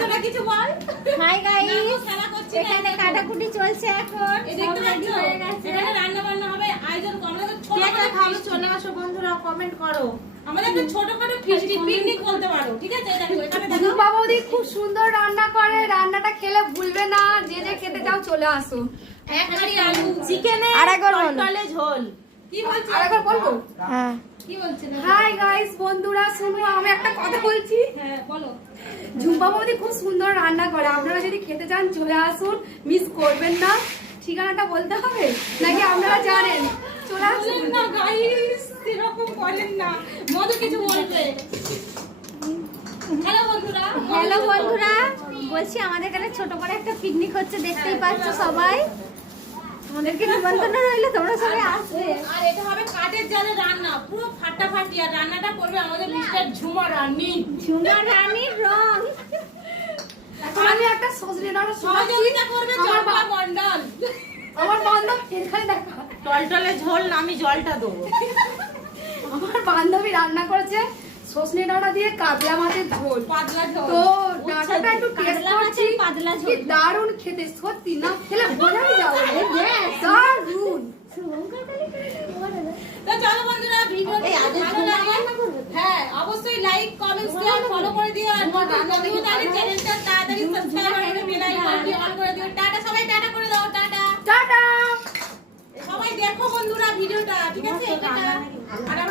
তোরা কিছু বল। Hi guys খেলা করছে এখানে কাটাকুটি চলছে এখন। এই দেখতে পাচ্ছ? এখানে রান্না বান্না হবে আয়োজন আমরা তো ছোট করে খাবে চলে আসো বন্ধুরা কমেন্ট করো। আমাদের একটা ছোট করে ফিস্টি পিকনিক বলতে পারো ঠিক আছে? এখানে দেখো। খুব সুন্দর রান্না করে। রান্নাটা খেলে ভুলবে না। যে যে খেতে চাও চলে আসো। এক হাঁড়ি আলু চিকেনে আর একবার বলো। ঝোল। কি বলছো আর একবার বলব? হ্যাঁ। হাই গাইস বন্ধুরা শুনো আমি একটা কথা বলছি। হ্যাঁ বলো। ঝুম্পা বৌদি খুব সুন্দর রান্না করে। আপনারা যদি খেতে চান চলে আসুন। মিস করবেন না। ঠিকানাটা বলতে হবে? নাকি আপনারা জানেন? চলে আসুন। না গাইস এরকম করেন না। মধু কিছু বলবে হ্যালো বন্ধুরা। হ্যালো বন্ধুরা। বলছি আমাদের এখানে ছোট করে একটা পিকনিক হচ্ছে দেখতেই পাচ্ছ সবাই। তোমাদেরকে নিমন্ত্রণ রইল তোমরা সবাই আসবে। আর এটা হবে কাঠের জালে পুরো ফাটাফাটি আর রান্নাটা করবে আমাদের মিস্টার ঝুমা রানী। ঝুমা রানীর রং। আমি একটা সজনে ডাঁটা সহযোগিতা করবে চম্পা মন্ডল আমার বান্ধব এখানে দেখা। টলটলে ঝোল আমি জলটা দেবো। আমার বান্ধবী রান্না করেছে সজনে ডাঁটা দিয়ে কাবলা মাছের ঝোল। পাতলা ঝোল। তো ডাঁটাটা একটু টেস্ট কাতলা করছি। পাতলা ঝোল। কি দারুণ খেতে সত্যি না? খেলে বোঝাই যাবে দারুণ তো চলো বন্ধুরা ভিডিওটি এই আজ ভালো ঝুমা লাগে রান্না করবে? হ্যাঁ অবশ্যই লাইক কমেন্ট শেয়ার ফলো করে দিও আর নতুন চ্যানেলটা তাড়াতাড়ি সাবস্ক্রাইব করে বেল আইকনটি অন করে দিও। টাটা সবাই টাটা করে দাও টাটা। টাটা। সবাই দেখো বন্ধুরা ভিডিওটা ঠিক আছে? টাটা